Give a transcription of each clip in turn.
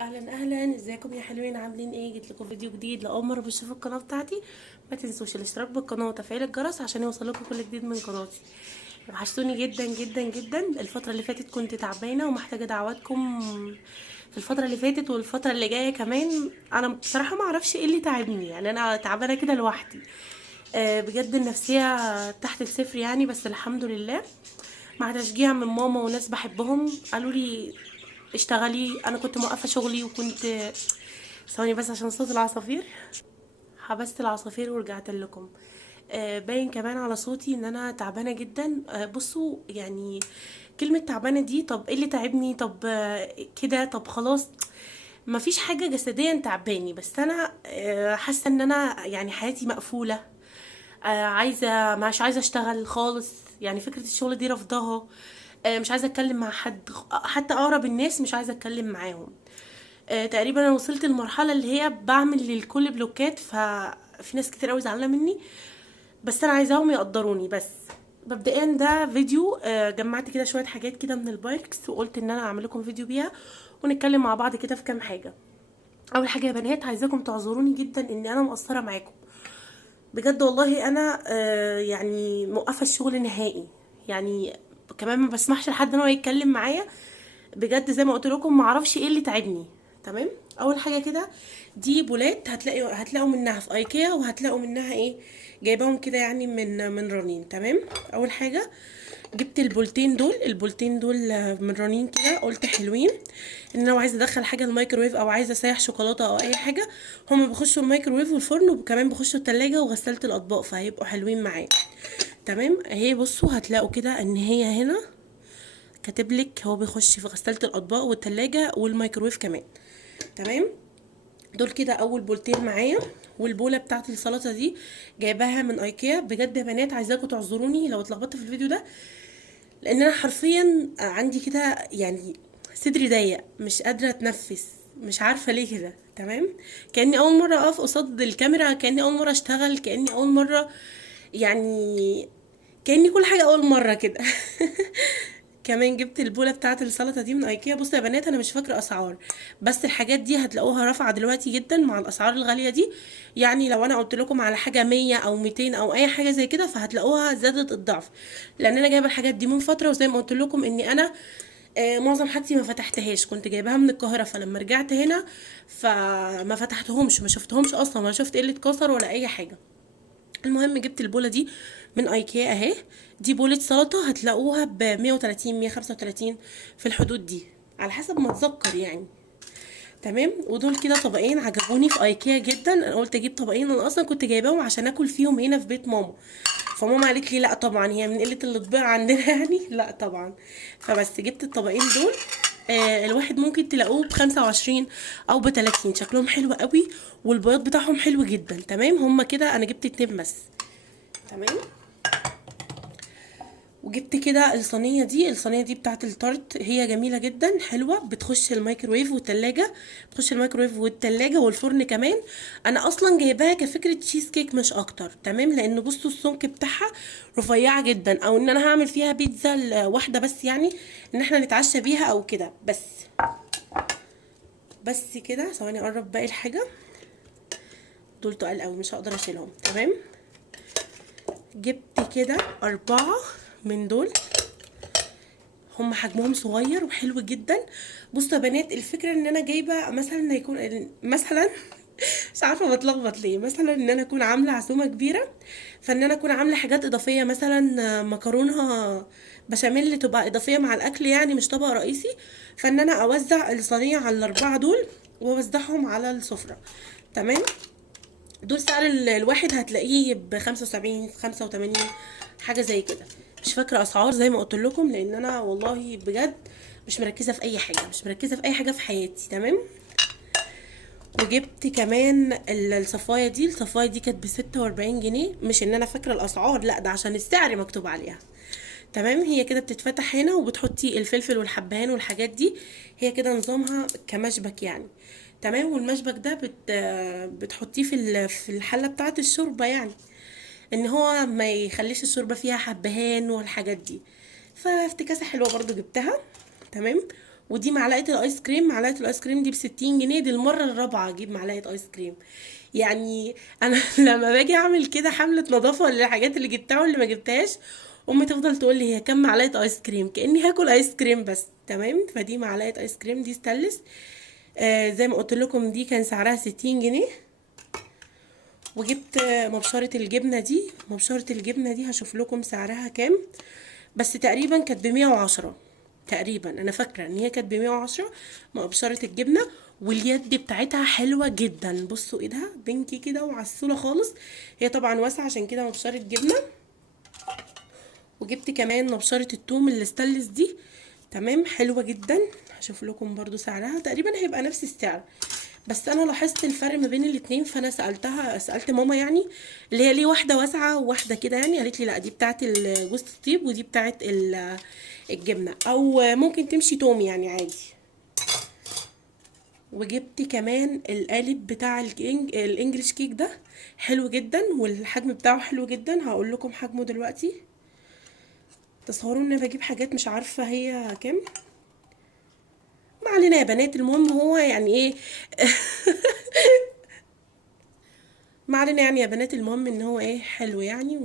اهلا اهلا، ازيكم يا حلوين؟ عاملين ايه؟ جيت لكم فيديو جديد. لاول مره بتشوفوا القناه بتاعتي ما تنسوش الاشتراك بالقناه وتفعيل الجرس عشان يوصلكم كل جديد من قناتي. وحشتوني جدا جدا جدا. الفتره اللي فاتت كنت تعبانه ومحتاجه دعواتكم في الفتره اللي فاتت والفتره اللي جايه كمان. انا بصراحه ما اعرفش ايه اللي تعبني، يعني انا تعبانه كده لوحدي. بجد النفسيه تحت الصفر يعني، بس الحمد لله. مع تشجيع من ماما وناس بحبهم قالوا لي اشتغلي. انا كنت موقفه شغلي وكنت ثواني بس عشان صوت العصافير. حبست العصافير ورجعت لكم. باين كمان على صوتي ان انا تعبانه جدا. بصوا يعني كلمه تعبانه دي، طب ايه اللي تعبني؟ طب كده، طب خلاص. مفيش حاجه جسديا تعباني، بس انا حاسه ان انا يعني حياتي مقفوله. عايزه، مش عايزه اشتغل خالص. يعني فكره الشغل دي رفضها. مش عايزه اتكلم مع حد، حتى اقرب الناس مش عايزه اتكلم معاهم. تقريبا انا وصلت للمرحله اللي هي بعمل للكل بلوكات، ففي ناس كتير قوي زعلانه مني، بس انا عايزاهم يقدروني بس. مبدئيا ده فيديو، جمعت كده شويه حاجات كده من البايركس وقلت ان انا اعمل لكم فيديو بيها ونتكلم مع بعض كده في كام حاجه. اول حاجه يا بنات، عايزاكم تعذروني جدا ان انا مقصره معاكم. بجد والله انا يعني موقفه الشغل نهائي يعني. كمان ما بسمحش لحد ان هو يتكلم معايا. بجد زي ما قلت لكم ما اعرفش ايه اللي تعبني. تمام. اول حاجه كده، دي بولات هتلاقوا منها في ايكيا، وهتلاقوا منها ايه، جايباهم كده يعني من رنين. تمام. اول حاجه جبت البولتين دول من رنين كده، قلت حلوين ان انا لو عايزه ادخل حاجه الميكروويف او عايزه اسيح شوكولاته او اي حاجه. هما بيخشوا الميكروويف والفرن، وكمان بيخشوا التلاجة وغسالة الاطباق، فهيبقوا حلوين معايا. تمام. اهي بصوا هتلاقوا كده ان هي هنا كاتبلك هو بيخش في غسالة الاطباق والتلاجة والميكروويف كمان. تمام. دول كده اول بولتين معايا. والبوله بتاعت السلطه دي جايباها من ايكيا. بجد يا بنات عايزاكم تعذروني لو اتلخبطت في الفيديو ده، لان انا حرفيا عندي كده يعني صدري ضيق، مش قادره اتنفس، مش عارفه ليه كده. تمام. كاني اول مره اقف قصاد الكاميرا، كاني اول مره اشتغل، كاني اول مره يعني، كاني كل حاجه اول مره كده. كمان جبت البوله بتاعه السلطه دي من ايكيا. بصوا يا بنات انا مش فاكره اسعار، بس الحاجات دي هتلاقوها رافعه دلوقتي جدا مع الاسعار الغاليه دي. يعني لو انا قلت لكم على حاجه 100 او 200 او اي حاجه زي كده، فهتلاقوها زادت الضعف. لان انا جايبه الحاجات دي من فتره، وزي ما قلت لكم اني انا معظم حاجتي ما فتحتهاش، كنت جايباها من القاهره، فلما رجعت هنا فما فتحتهمش، ما شفتهمش اصلا، ما شفت ايه اللي اتكسر ولا اي حاجه. المهم جبت البوله دي من ايكيا اهي. دي بولة سلطة هتلاقوها ب 130 135 في الحدود دي، على حسب ما اتذكر يعني. تمام. ودول كده طبقين عجبوني في ايكيا جدا، انا قلت اجيب طبقين، انا اصلا كنت جايباهم عشان اكل فيهم هنا في بيت ماما. فماما قالت لي لا طبعا، هي من قله الاطباق عندنا يعني لا طبعا. فبس جبت الطبقين دول. الواحد ممكن تلاقوه ب25 او ب30، شكلهم حلو قوي والبياض بتاعهم حلو جدا. تمام. هما كده انا جبت اتنين بس. تمام. وجبت كده الصينيه دي بتاعت التارت، هي جميله جدا حلوه، بتخش الميكروويف والتلاجة، بتخش الميكروويف والتلاجة والفرن كمان. انا اصلا جايباها كفكره تشيز كيك مش اكتر. تمام. لان بصوا السمك بتاعها رفيعه جدا، او ان انا هعمل فيها بيتزا واحده بس يعني، ان احنا نتعشى بيها او كده بس. بس كده ثواني اقرب باقي الحاجه. دول تقال قوي مش هقدر اشيلهم. تمام. جبت كده 4 من دول، هم حجمهم صغير وحلو جدا. بصوا يا بنات الفكره ان انا جايبه مثلا يكون مثلا مش عارفه بتلخبط ليه، مثلا ان انا اكون عامله عزومه كبيره، فان انا اكون عامله حاجات اضافيه، مثلا مكرونه بشاميل تبقى اضافيه مع الاكل يعني مش طبق رئيسي. فان انا اوزع الصينيه على الاربعه دول واوزعهم على السفره. تمام. دول سعر الواحد هتلاقيه ب75 85 حاجه زي كده. مش فاكره اسعار زي ما قلت لكم، لان انا والله بجد مش مركزه في اي حاجه، مش مركزه في اي حاجه في حياتي. تمام. وجبت كمان الصفايه دي كانت ب46 جنيه، مش ان انا فاكره الاسعار، لا ده عشان السعر مكتوب عليها. تمام. هي كده بتتفتح هنا وبتحطي الفلفل والحبهان والحاجات دي. هي كده نظامها كمشبك يعني. تمام. والمشبك ده بتحطيه في الحله بتاعه الشوربه يعني، ان هو ما يخليش الشوربه فيها حبهان والحاجات دي. فافتكاسه حلوه برضو جبتها. تمام. ودي معلقه الايس كريم. معلقه الايس كريم دي ب60 جنيه. دي المره الرابعه اجيب معلقه ايس كريم. يعني انا لما باجي اعمل كده حمله نظافه للحاجات اللي جبتها واللي ما جبتهاش، امي تفضل تقول لي هي كام معلقه ايس كريم، كاني هاكل ايس كريم بس. تمام. فدي معلقه ايس كريم دي ستانلس. زي ما قلت لكم دي كان سعرها 60 جنيه. وجبت مبشره الجبنه دي. مبشره الجبنه دي هشوف لكم سعرها كام، بس تقريبا كانت ب110. تقريبا انا فاكره ان هي كانت ب110 مبشره الجبنه. واليد بتاعتها حلوه جدا. بصوا ايدها بنكي كده وعسوله خالص. هي طبعا واسعه عشان كده مبشره جبنه. وجبت كمان مبشره الثوم الستانلس دي. تمام، حلوه جدا. هشوف لكم برضو سعرها، تقريبا هيبقى نفس السعر. بس انا لاحظت الفرق ما بين الاتنين، فانا سالت ماما يعني اللي هي ليه واحده واسعه وواحده كده. يعني قالت لي لا دي بتاعه جوز الطيب ودي بتاعه الجبنه، او ممكن تمشي توم يعني عادي. وجبت كمان القالب بتاع الانجليش كيك ده. حلو جدا والحجم بتاعه حلو جدا. هقول لكم حجمه دلوقتي. تصوروا ان انا بجيب حاجات مش عارفه هي كام. ما علينا يا بنات، المهم هو يعني ايه. ما علينا يعني يا بنات، المهم ان هو ايه حلو يعني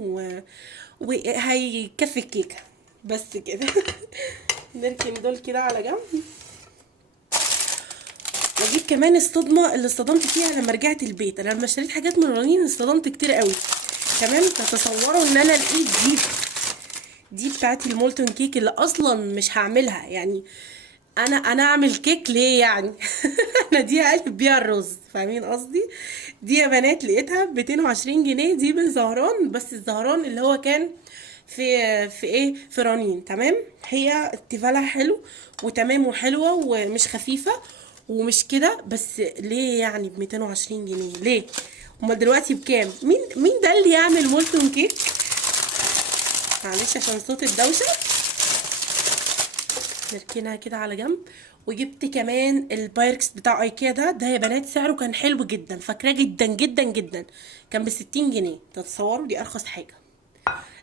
وهيكفي الكيكه بس كده. نركن دول كده على جنب. واجيب كمان الصدمه اللي اصطدمت فيها لما رجعت البيت. انا لما اشتريت حاجات من رنين اصطدمت كتير قوي. تمام. تتصوروا ان انا لقيت دي بتاعتي المولتون كيك اللي اصلا مش هعملها يعني. انا اعمل كيك ليه يعني؟ انا دي هقلب بيها الرز، فاهمين قصدي؟ دي يا بنات لقيتها ب220 جنيه. دي من زهران، بس الزهران اللي هو كان في ايه، في رنين. تمام. هي اتفالها حلو وتمام وحلوه ومش خفيفه ومش كده. بس ليه يعني ب220 جنيه ليه؟ امال دلوقتي بكام؟ مين ده اللي يعمل مولتون كيك؟ معلش عشان صوت الدوشه. نركنها كده على جنب. وجبت كمان البايركس بتاع ايكيا ده يا بنات سعره كان حلو جدا، فاكراه جدا جدا جدا. كان ب60 جنيه. تتصوروا دي ارخص حاجه.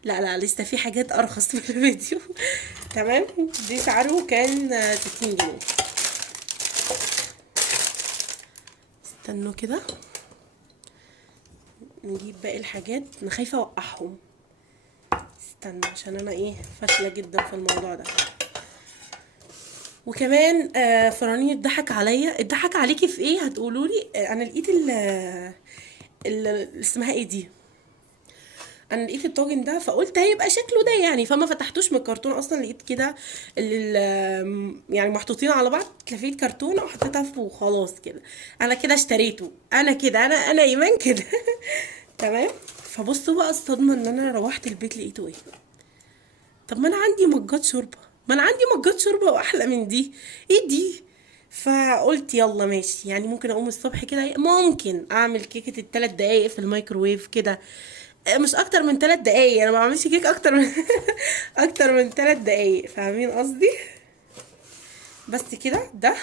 لا لا، لسه في حاجات ارخص في الفيديو. تمام. دي سعره كان 60 جنيه. استنوا كده نجيب باقي الحاجات. انا خايفه اوقعهم. استنى عشان انا ايه فاشله جدا في الموضوع ده. وكمان فرانين اتضحك عليا. اتضحك عليكي في ايه هتقولوا لي؟ انا لقيت اسمها ايه دي. انا لقيت الطاجن ده فقلت هيبقى شكله ده يعني، فما فتحتوش من الكرتون اصلا. لقيت كده يعني محطوطين على بعض. لفيت كرتونه وحطيتها في وخلاص كده. انا كده اشتريته. انا كده انا ايمان كده. تمام. فبصوا بقى الصدمه ان انا روحت البيت لقيته ايه. طب ما انا عندي مجات شوربه. ما انا عندي مجات شوربه واحلى من دي. ايه دي؟ فقلت يلا ماشي يعني. ممكن اقوم الصبح كده، ممكن اعمل كيكه ال3 دقايق في الميكروويف كده. مش اكتر من 3 دقايق. انا ما بعملش كيك اكتر من اكتر من 3 دقايق، فاهمين قصدي؟ بس كده. ده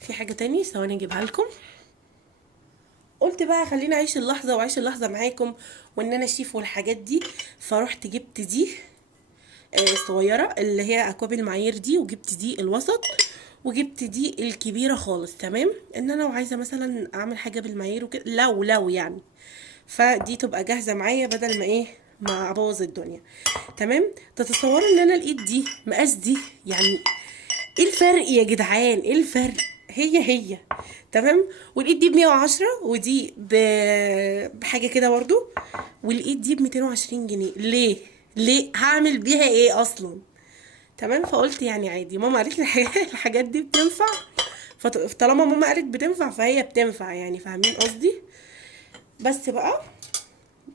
في حاجه تاني ثواني اجيبها لكم. قلت بقى خليني اعيش اللحظه واعيش اللحظه معاكم وان انا شيف والحاجات دي. فروحت جبت دي الصغيره اللي هي اكواب المعايير دي، وجبت دي الوسط، وجبت دي الكبيره خالص. تمام. ان انا لو عايزه مثلا اعمل حاجه بالمعايير وكده، لو يعني فدي تبقى جاهزه معايا بدل ما ايه ما ابوظ الدنيا. تمام. تتصوروا ان انا لقيت دي مقاس دي يعني. ايه الفرق يا جدعان؟ ايه الفرق؟ هي. تمام. ولقيت دي ب110 ودي بحاجه كده برضو. ولقيت دي ب220 جنيه. ليه هعمل بيها ايه اصلا؟ تمام. فقلت يعني عادي، ماما قالت لي الحاجات دي بتنفع. فطالما ماما قالت بتنفع فهي بتنفع يعني، فاهمين قصدي؟ بس بقى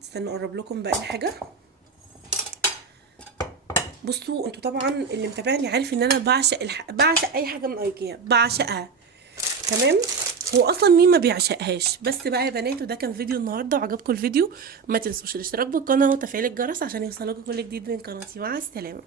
استنى اقرب لكم باقي الحاجه. بصوا انتوا طبعا اللي متابعني عارف ان انا بعشق اي حاجه من ايكيا، بعشقها. تمام. هو اصلا مين ما بيعشقهاش؟ بس بقى يا بنات، وده كان فيديو النهارده وعجبكم الفيديو ما تنسوش الاشتراك بالقناه وتفعيل الجرس عشان يوصلكم كل جديد من قناتي. مع السلامه.